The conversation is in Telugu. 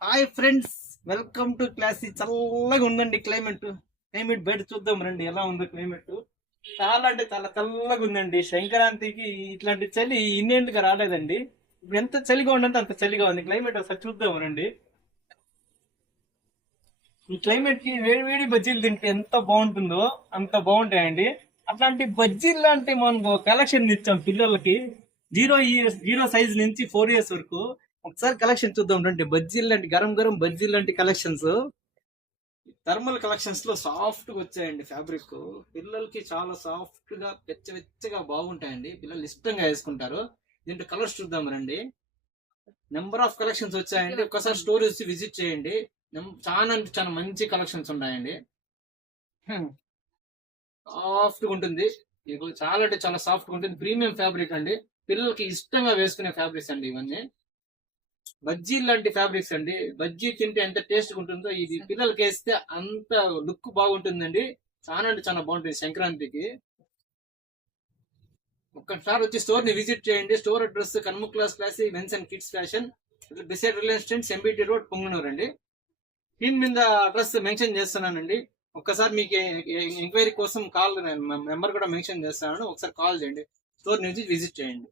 Hi friends, welcome to classy. చల్లగా ఉందండి క్లైమేట్. బయట చూద్దాం రండి ఎలా ఉందో క్లైమేట్. చాలా అంటే చాలా చల్లగా ఉందండి. సంక్రాంతికి ఇట్లాంటి చలి ఇన్నేళ్ళుగా రాలేదండి. ఇప్పుడు ఎంత చలిగా ఉందంటే అంత చలిగా ఉంది క్లైమేట్. ఒకసారి చూద్దాం రండి. ఈ క్లైమేట్ కి వేడి వేడి బజ్జీలు తింటే ఎంత బాగుంటుందో అంత బాగుంటాయండి. అట్లాంటి బజ్జీలు లాంటి మనం కలెక్షన్ ఇచ్చాం పిల్లలకి. 0 ఇయర్స్ 0 సైజ్ నుంచి 4 ఇయర్స్ వరకు. ఒకసారి కలెక్షన్ చూద్దాం రండి. బజ్జీలు లాంటి గరం గరం బజ్జీలు లాంటి కలెక్షన్స్ థర్మల్ కలెక్షన్స్ లో సాఫ్ట్ గా వచ్చాయండి. ఫ్యాబ్రిక్ పిల్లలకి చాలా సాఫ్ట్ గా వెచ్చగా బాగుంటాయండి. పిల్లలు ఇష్టంగా వేసుకుంటారు. దీంట్లో కలర్స్ చూద్దాం రండి. నెంబర్ ఆఫ్ కలెక్షన్స్ వచ్చాయండి. ఒకసారి స్టోర్ వచ్చి విజిట్ చేయండి. చాలా అంటే చాలా మంచి కలెక్షన్స్ ఉన్నాయండి. సాఫ్ట్ గా ఉంటుంది. మీకు చాలా అంటే చాలా సాఫ్ట్ గా ఉంటుంది. ప్రీమియం ఫ్యాబ్రిక్ అండి. పిల్లలకి ఇష్టంగా వేసుకునే ఫ్యాబ్రిక్స్ అండి ఇవన్నీ. బజ్జీ లాంటి ఫ్యాబ్రిక్స్ అండి. బజ్జీ తింటే ఎంత టేస్ట్ ఉంటుందో ఇది పిల్లలకి వేస్తే అంత లుక్ బాగుంటుందండి. చాలా అంటే చాలా బాగుంటుంది సంక్రాంతికి. ఒక్కసారి వచ్చి స్టోర్ ని విజిట్ చేయండి. స్టోర్ అడ్రస్ కన్ముక్ class men's and kids fashion, beside Reliance trends, MBT road, Punganur అండి. స్క్రీన్ మీద అడ్రస్ మెన్షన్ చేస్తున్నానండి. ఒక్కసారి మీకు ఎంక్వైరీ కోసం కాల్ నెంబర్ కూడా మెన్షన్ చేస్తాను. ఒకసారి కాల్ చేయండి. స్టోర్ నుంచి విజిట్ చేయండి.